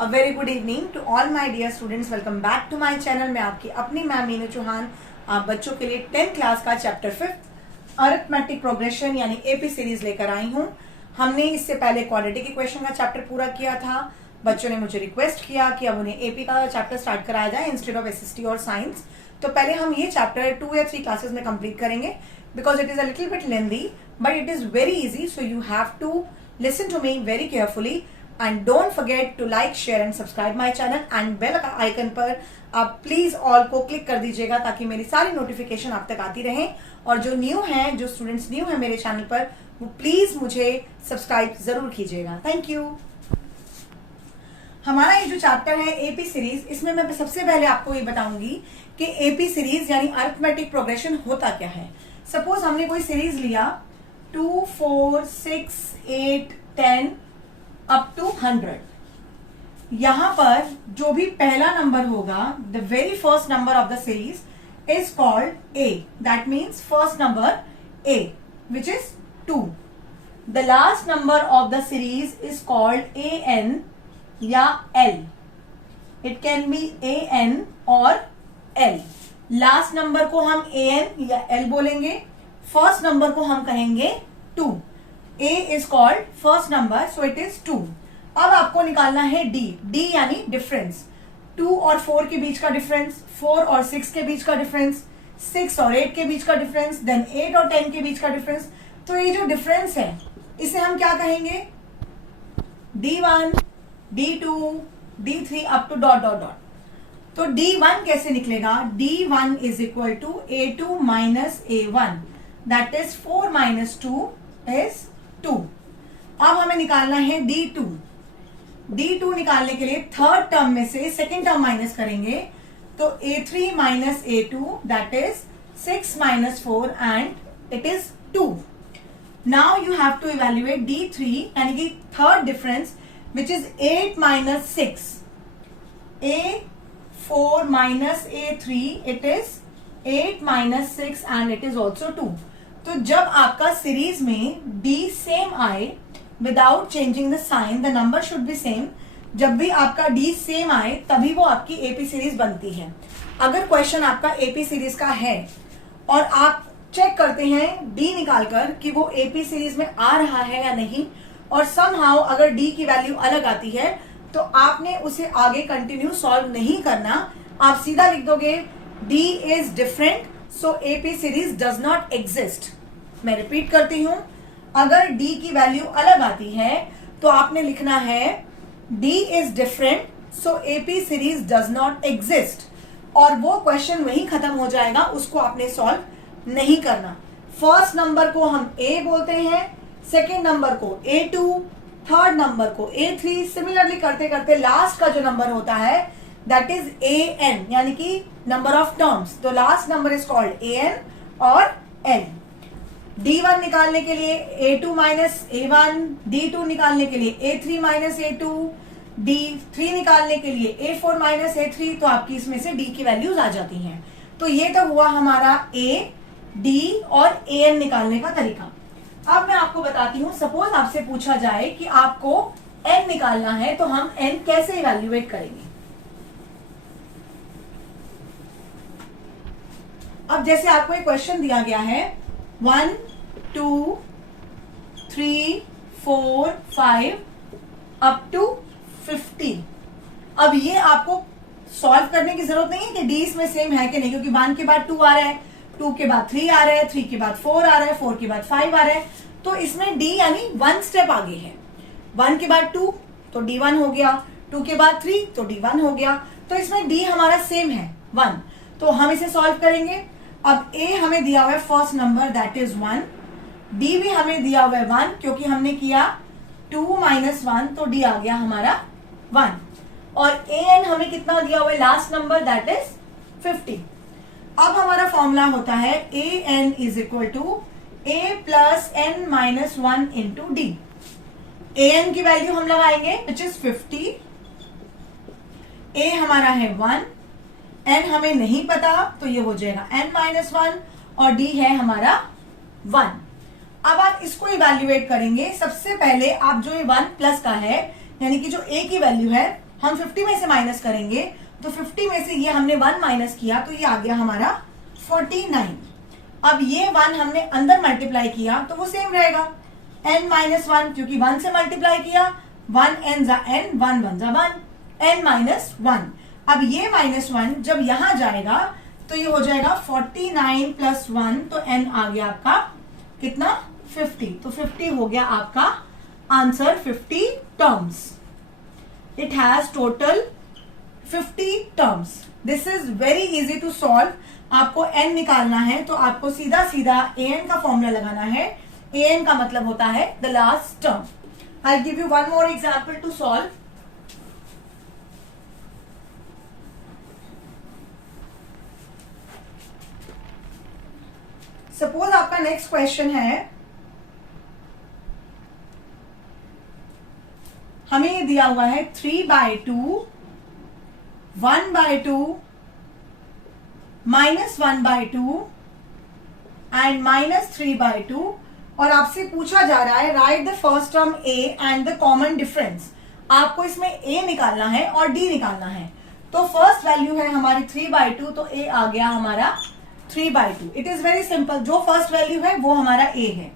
A very good evening to all my dear students. Welcome back to my channel. मैं आपकी अपनी ma'am Meenu Chauhan आप बच्चों के लिए 10th क्लास का चैप्टर 5 अरिथमेटिक प्रोग्रेशन यानी एपी सीरीज लेकर आई हूँ। हमने इससे पहले क्वाड्रेटिक इक्वेशन का चैप्टर पूरा किया था। बच्चों ने मुझे रिक्वेस्ट किया कि अब उन्हें एपी का चैप्टर स्टार्ट कराया जाए इंस्टेड ऑफ एसएसटी और साइंस। तो पहले हम ये चैप्टर 2 या 3 क्लासेस में कंप्लीट करेंगे because it is a little bit lengthy but it is very easy, so you have to listen to me very carefully and don't forget to like, share and subscribe my channel and bell icon पर आप please all को click कर दीजिएगा ताकि मेरी सारी notification आप तक आती रहे। और जो न्यू हैं, जो स्टूडेंट्स न्यू हैं मेरे चैनल पर, वो प्लीज मुझे सब्सक्राइब जरूर कीजिएगा। Thank you. हमारा ये जो चैप्टर है एपी सीरीज, इसमें मैं सबसे पहले आपको ये बताऊंगी कि एपी सीरीज यानी अरिथमेटिक प्रोग्रेशन होता क्या है। सपोज हमने कोई सीरीज लिया 2, 4, 6, 8, 10 अप टू 100। यहां पर जो भी पहला नंबर होगा, the very first number of the series is called a, that means first number a which is 2। The last number of the series is called a n या l. It can be a n और l. Last number को हम a n या l बोलेंगे, first number को हम कहेंगे 2। A is called first number, so it is 2। अब आपको निकालना है D। D यानी डिफरेंस, 2 और 4 के बीच का डिफरेंस, 4 और 6 के बीच का डिफरेंस, 6 और 8 के बीच का डिफरेंस, देन 8 और 10 के बीच का डिफरेंस। तो ये जो डिफरेंस है इसे हम क्या कहेंगे? D1, D2, D3 up to dot dot dot. तो D1 कैसे निकलेगा? D1 is equal to A2 minus A1, that is 4 minus 2 is 2। अब हमें निकालना है D2। D2 निकालने के लिए थर्ड टर्म में से सेकेंड टर्म माइनस करेंगे, तो A3 minus A2 that is 6 minus 4 and it is 2। Now you have to evaluate D3 यानी कि third difference which is 8 minus 6। A4 minus A3 it is 8 minus 6 and it is also 2। तो जब आपका series में D same आए without changing the sign, the number should be same. जब भी आपका D सेम आए तभी वो आपकी एपी सीरीज बनती है। अगर क्वेश्चन आपका एपी सीरीज का है और आप चेक करते हैं D निकालकर कि वो एपी सीरीज में आ रहा है या नहीं, और समहाउ अगर D की वैल्यू अलग आती है, तो आपने उसे आगे कंटिन्यू सॉल्व नहीं करना। आप सीधा लिख दोगे D is different, so AP series does not exist. मैं रिपीट करती हूं, अगर D की वैल्यू अलग आती है तो आपने लिखना है D is different, so AP series does not exist, और वो क्वेश्चन वहीं खत्म हो जाएगा, उसको आपने सॉल्व नहीं करना। फर्स्ट नंबर को हम A बोलते हैं, सेकेंड नंबर को A2, थर्ड नंबर को A3, सिमिलरली करते करते लास्ट का जो नंबर होता है दैट इज AN यानी कि नंबर ऑफ टर्म्स। तो last number is called AN और N। D1 निकालने के लिए A2 माइनस A1, D2 निकालने के लिए A3 माइनस A2, D3 निकालने के लिए A4 माइनस A3। तो आपकी इसमें से D की वैल्यूज आ जाती हैं। तो ये तो हुआ हमारा A, D और AN निकालने का तरीका। अब मैं आपको बताती हूं, सपोज आपसे पूछा जाए कि आपको N निकालना है तो हम N कैसे इवेल्युएट करेंगे। अब जैसे आपको एक क्वेश्चन दिया गया है 1, 2, 3, 4, 5 अप टू 50। अब ये आपको सॉल्व करने की जरूरत नहीं है कि D इसमें सेम है कि नहीं, क्योंकि 1 के बाद 2 आ रहा है, 2 के बाद 3 आ रहा है, 3 के बाद 4 आ रहा है, 4 के बाद 5 आ रहा है। तो इसमें D यानी 1 स्टेप आगे है। 1 के बाद 2 तो D1 हो गया, 2 के बाद 3 तो D1 हो गया। तो इसमें D हमारा सेम है 1, तो हम इसे सॉल्व करेंगे। अब A हमें दिया हुआ है first number that is 1, D भी हमें दिया हुआ है 1 क्योंकि हमने किया 2 माइनस 1 तो D आ गया हमारा 1, और AN हमें कितना दिया हुआ है लास्ट नंबर दैट इज 50। अब हमारा फॉर्मूला होता है AN is equal to A plus N minus 1 into D। AN की वैल्यू हम लगाएंगे विच इज 50, A हमारा है 1, N हमें नहीं पता तो ये हो जाएगा N माइनस 1 और D है हमारा 1। अब आप इसको इवेल्युएट करेंगे। सबसे पहले आप जो ये 1 प्लस का है यानी कि जो A की वैल्यू है हम 50 में से माइनस करेंगे तो 50 में से ये हमने 1 माइनस किया तो ये आ गया हमारा 49। अब ये 1 हमने अंदर मल्टीप्लाई किया तो वो सेम रहेगा n माइनस 1, क्योंकि 1 से मल्टीप्लाई किया, 1 n जा n, 1 1 जा 1, n माइनस 1। अब ये -1 जब यहां जाएगा तो ये हो जाएगा 49 प्लस 1, तो n आ गया आपका कितना 50। तो 50 हो गया आपका answer 50 terms. It has total 50 terms. This is very easy to solve. आपको n निकालना है तो आपको सीधा सीधा an का फॉर्मूला लगाना है। an का मतलब होता है the last term. I give you one more example to solve. Suppose आपका नेक्स्ट क्वेश्चन है, हमें ये दिया हुआ है 3/2, 1/2, -1/2 एंड -3/2, और आपसे पूछा जा रहा है right the first term a and the common difference. आपको इसमें a निकालना है और d निकालना है। तो फर्स्ट वैल्यू है हमारी 3/2, तो a आ गया हमारा 3/2। इट इज वेरी सिंपल, जो फर्स्ट वैल्यू है वो हमारा a है।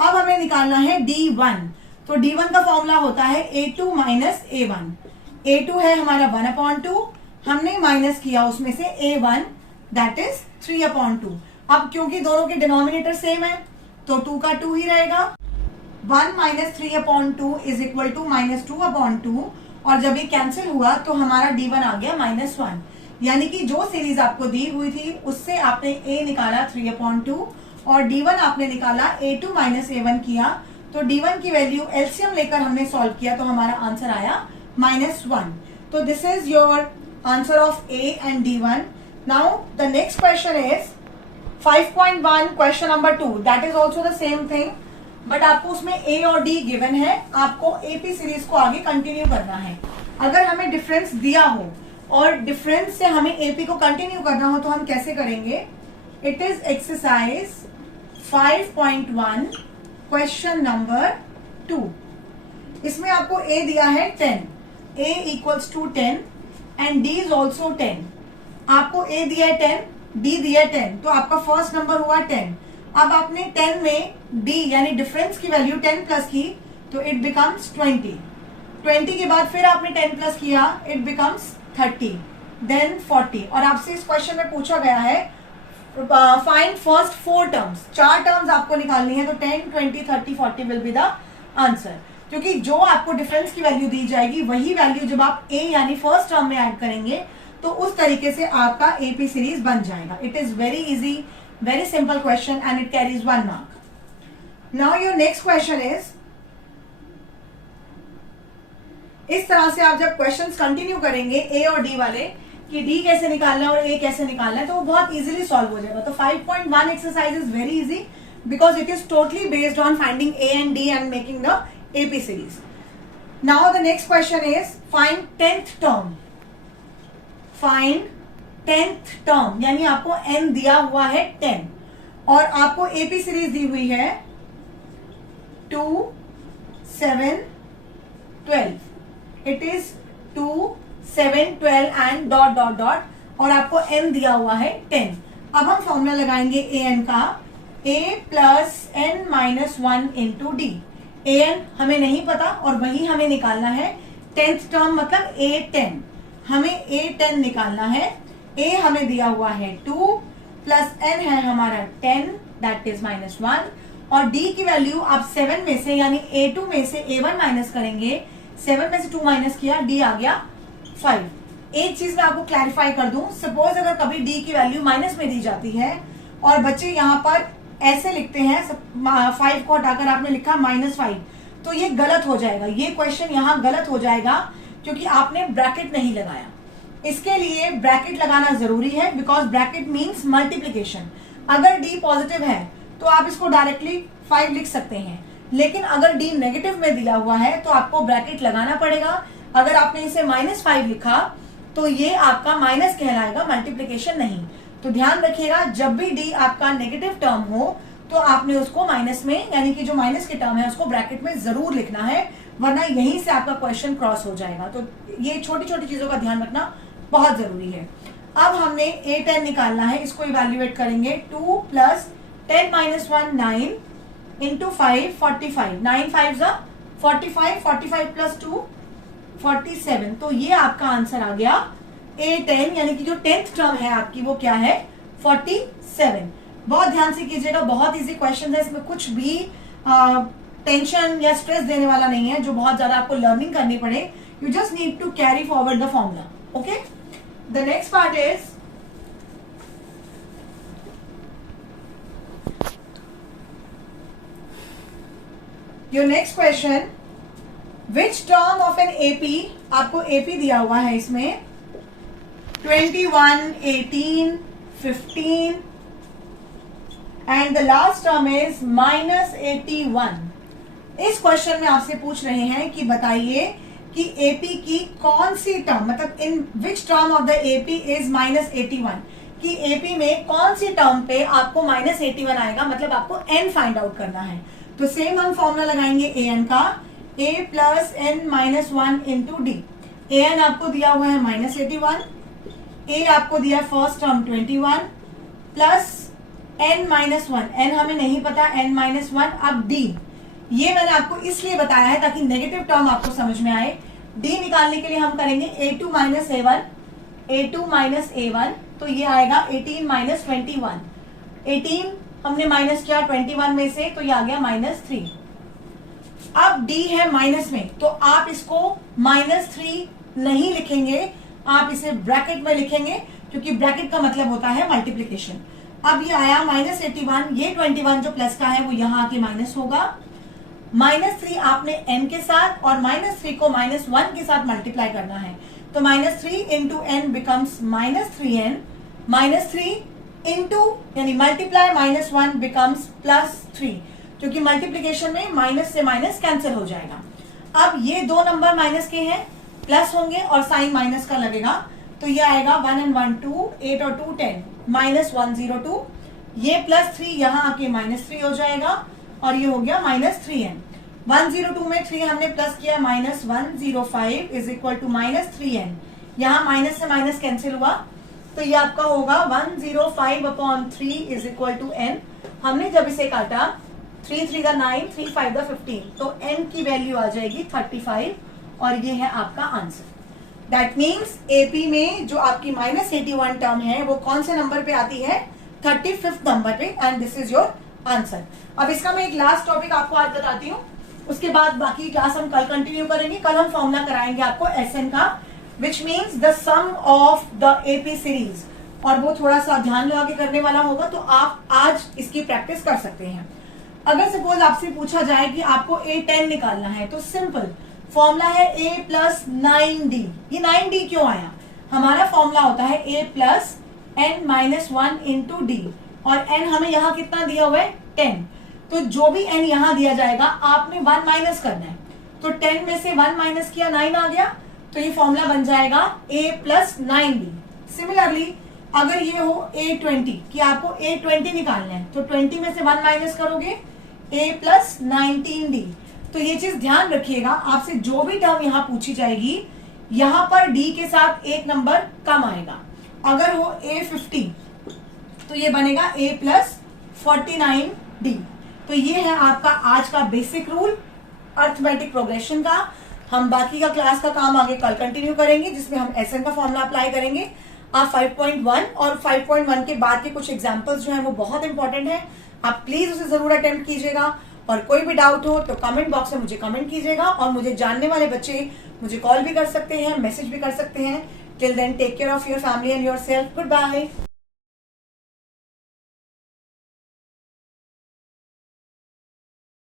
अब हमें निकालना है d1, तो d1 का फॉर्मूला होता है a2 माइनस a1। a2 है हमारा 1/2, हमने माइनस किया उसमें से a1 दैट इज 3/2। अब क्योंकि दोनों के डिनोमिनेटर सेम है तो 2 का 2 ही रहेगा। 1 माइनस 3/2 इज इक्वल टू -2/2, और जब ये कैंसिल हुआ तो हमारा d1 आ गया -1। यानी कि जो सीरीज आपको दी हुई थी उससे आपने a निकाला 3/2 और d1 आपने निकाला a2 माइनस a1 किया, तो d1 की वैल्यू एलसीएम लेकर हमने सॉल्व किया तो हमारा आंसर आया -1। तो this is your answer of a and d1। Now the next question is 5.1 question number 2, that is also the same thing, but आपको उसमें a और d गिवन है। आपको AP सीरीज को आगे कंटिन्यू करना है। अगर हमें डिफरेंस दिया हो और डिफरेंस से हमें AP को कंटिन्यू करना हो तो हम कैसे करेंगे? It is exercise 5.1 question number 2। इसमें आपको a दिया है 10, a equals to 10 and d is also 10। आपको a दिया है 10, d दिया है 10, तो आपका फर्स्ट नंबर हुआ 10। अब आपने 10 में d यानी डिफरेंस की वैल्यू 10 प्लस की तो इट बिकम्स 20। 20 के बाद फिर आपने 10 प्लस किया, इट बिकम्स 30, देन 40। और आपसे इस क्वेश्चन में पूछा गया है फाइंड फर्स्ट 4 टर्म्स। 4 टर्म्स आपको निकालनी है, तो 10, 20, 30, 40 विल बी द आंसर। क्योंकि जो आपको डिफरेंस की वैल्यू दी जाएगी वही वैल्यू जब आप a यानी फर्स्ट टर्म में ऐड करेंगे तो उस तरीके से आपका AP सीरीज बन जाएगा। It is very easy, very simple question and it carries 1 mark. Now your next question is, इस तरह से आप जब क्वेश्चंस कंटिन्यू करेंगे a और d वाले कि d कैसे निकालना है और a कैसे निकालना है, तो वो बहुत इजीली सॉल्व हो जाएगा। तो 5.1 exercise is very easy because it is totally based on finding a and d and making the AP series. Now the next question is find 10th term. Find 10th term, यानी आपको n दिया हुआ है 10 और आपको AP series दी हुई है 2, 7, 12. It is 2, 7, 12 and dot dot dot और आपको n दिया हुआ है 10। अब हम फॉर्मूला लगाएंगे an का, a plus n minus 1 into d। an हमें नहीं पता और वही हमें निकालना है। 10th टर्म मतलब a10, हमें a10 निकालना है। a हमें दिया हुआ है 2 प्लस n है हमारा 10 दैट इज -1 और d की वैल्यू आप 7 में से यानी a2 में से a1 माइनस करेंगे। 7 में से 2 माइनस किया, d आ गया 5। एक चीज मैं आपको क्लैरिफाई कर दूं, सपोज अगर कभी d की वैल्यू माइनस में दी जाती है और बच्चे यहाँ पर ऐसे लिखते हैं 5 को हटाकर आपने लिखा -5, तो ये गलत हो जाएगा। ये क्वेश्चन यहाँ गलत हो जाएगा क्योंकि आपने ब्रैकेट नहीं लगाया। इसके लिए ब्रैकेट लगाना जरूरी है बिकॉज ब्रैकेट मीन्स मल्टीप्लीकेशन। अगर d पॉजिटिव है तो आप इसको डायरेक्टली 5 लिख सकते हैं, लेकिन अगर d नेगेटिव में दिया हुआ है तो आपको ब्रैकेट लगाना पड़ेगा। अगर आपने इसे -5 लिखा तो ये आपका माइनस कहलाएगा, मल्टीप्लीकेशन नहीं। तो ध्यान रखिएगा जब भी d आपका नेगेटिव टर्म हो तो आपने उसको माइनस में, यानी कि जो माइनस की टर्म है उसको ब्रैकेट में जरूर लिखना है, वरना यहीं से आपका क्वेश्चन क्रॉस हो जाएगा। तो ये छोटी छोटी चीजों का ध्यान रखना बहुत जरूरी है। अब हमने A10 निकालना है, इसको इवेल्युएट करेंगे। 2 प्लस 10 माइनस 1 9 इंटू 5 45, 9 5 जा 45, 45 प्लस 2 47। तो ये आपका आंसर आ गया A10, यानी कि जो 10th टर्म है आपकी वो क्या है 47। बहुत ध्यान से कीजिएगा, बहुत इजी क्वेश्चन है, इसमें कुछ भी टेंशन या स्ट्रेस देने वाला नहीं है जो बहुत ज्यादा आपको लर्निंग करनी पड़े। You just need to carry forward the formula. Okay, the next part is your next question, which term of an AP, आपको एपी दिया हुआ है इसमें 21, 18, 15 and the last term is -81। इस क्वेश्चन में आपसे पूछ रहे हैं कि बताइए कि एपी की कौन सी टर्म, मतलब in which term of the AP is -81, कि एपी में कौन सी टर्म पे आपको -81 आएगा, मतलब आपको एन फाइंड आउट करना है। तो सेम हम फॉर्मूला लगाएंगे ए एन का, a plus N minus 1 into D. A N आपको दिया हुआ है -81, ए आपको दिया first term 21 plus n minus 1, N हमें नहीं पता, n माइनस 1। अब d, ये मैंने आपको इसलिए बताया है ताकि नेगेटिव टर्म आपको समझ में आए। d निकालने के लिए हम करेंगे a2 minus a1, a2 minus a1, तो ये आएगा 18 माइनस 21। 18 हमने माइनस किया 21 में से, तो ये आ गया -3। अब d है माइनस में, तो आप इसको -3 नहीं लिखेंगे, आप इसे ब्रैकेट में लिखेंगे, क्योंकि ब्रैकेट का मतलब होता है मल्टीप्लीकेशन। अब ये आया -81, ये 21 जो प्लस का है वो यहाँ आके माइनस होगा। -3 आपने n के साथ और -3 को -1 के साथ मल्टीप्लाई करना है, तो -3 into n becomes -3n, -3 into यानी मल्टीप्लाई -1 बिकम्स +3, क्योंकि मल्टीप्लीकेशन में माइनस से माइनस कैंसिल हो जाएगा। अब ये दो नंबर माइनस के हैं, प्लस होंगे और साइन माइनस का लगेगा, तो ये आएगा 1 and 1 2, 8 और 2 10, -102। ये +3 यहाँ आके -3 हो जाएगा और ये हो गया -3n। 102 में 3 हमने प्लस किया, -105 इज इक्वल टू -3n। यहाँ माइनस से माइनस कैंसिल हुआ, तो ये आपका होगा 105/3 इज इक्वल टू n। हमने जब इसे काटा 3 3 का 9, 3 5 का 15, तो n की वैल्यू आ जाएगी 35 और ये है आपका आंसर। दैट मीन्स एपी में जो आपकी -81 टर्म है वो कौन से नंबर पे आती है 35th नंबर पे, and this is your answer. अब इसका मैं एक लास्ट टॉपिक आपको आज बताती हूँ, उसके बाद बाकी क्लास हम कल कंटिन्यू करेंगे। कल हम फॉर्मूला कराएंगे आपको एसएन का, which means the sum of the AP series, और वो थोड़ा सा ध्यान लगा के करने वाला होगा, तो आप आज इसकी प्रैक्टिस कर सकते हैं। अगर सपोज आपसे पूछा जाए कि आपको A10 निकालना है, तो सिंपल फॉर्मूला है a प्लस 9d। ये 9d क्यों आया, हमारा फॉर्मूला होता है a plus n minus 1 into D, और n हमें यहाँ कितना दिया हुआ है 10, तो जो भी n यहाँ दिया जाएगा आपने 1 माइनस करना है, तो 10 में से 1 माइनस किया 9 आ गया, तो ये फॉर्मूला बन जाएगा a प्लस 9d। सिमिलरली अगर ये हो A20 कि आपको A20 निकालना है, तो 20 में से 1 माइनस करोगे a प्लस 19d। तो ये चीज ध्यान रखिएगा, आपसे जो भी टर्म यहाँ पूछी जाएगी यहाँ पर d के साथ एक नंबर कम आएगा। अगर हो A50 तो ये बनेगा a प्लस 49d। तो ये है आपका आज का बेसिक रूल अर्थमेटिक प्रोग्रेशन का। हम बाकी का क्लास का काम आगे कल कंटिन्यू करेंगे, जिसमें हम एसएन का फॉर्मूला अप्लाई करेंगे। आप 5.1 और 5.1 के बाद के कुछ एग्जाम्पल्स जो है वो बहुत इंपॉर्टेंट है, आप प्लीज उसे जरूर अटेम्प्ट कीजिएगा। और कोई भी डाउट हो तो कमेंट बॉक्स में मुझे कमेंट कीजिएगा, और मुझे जानने वाले बच्चे मुझे कॉल भी कर सकते हैं, मैसेज भी कर सकते हैं। Till then take care of your family and your self. Good bye.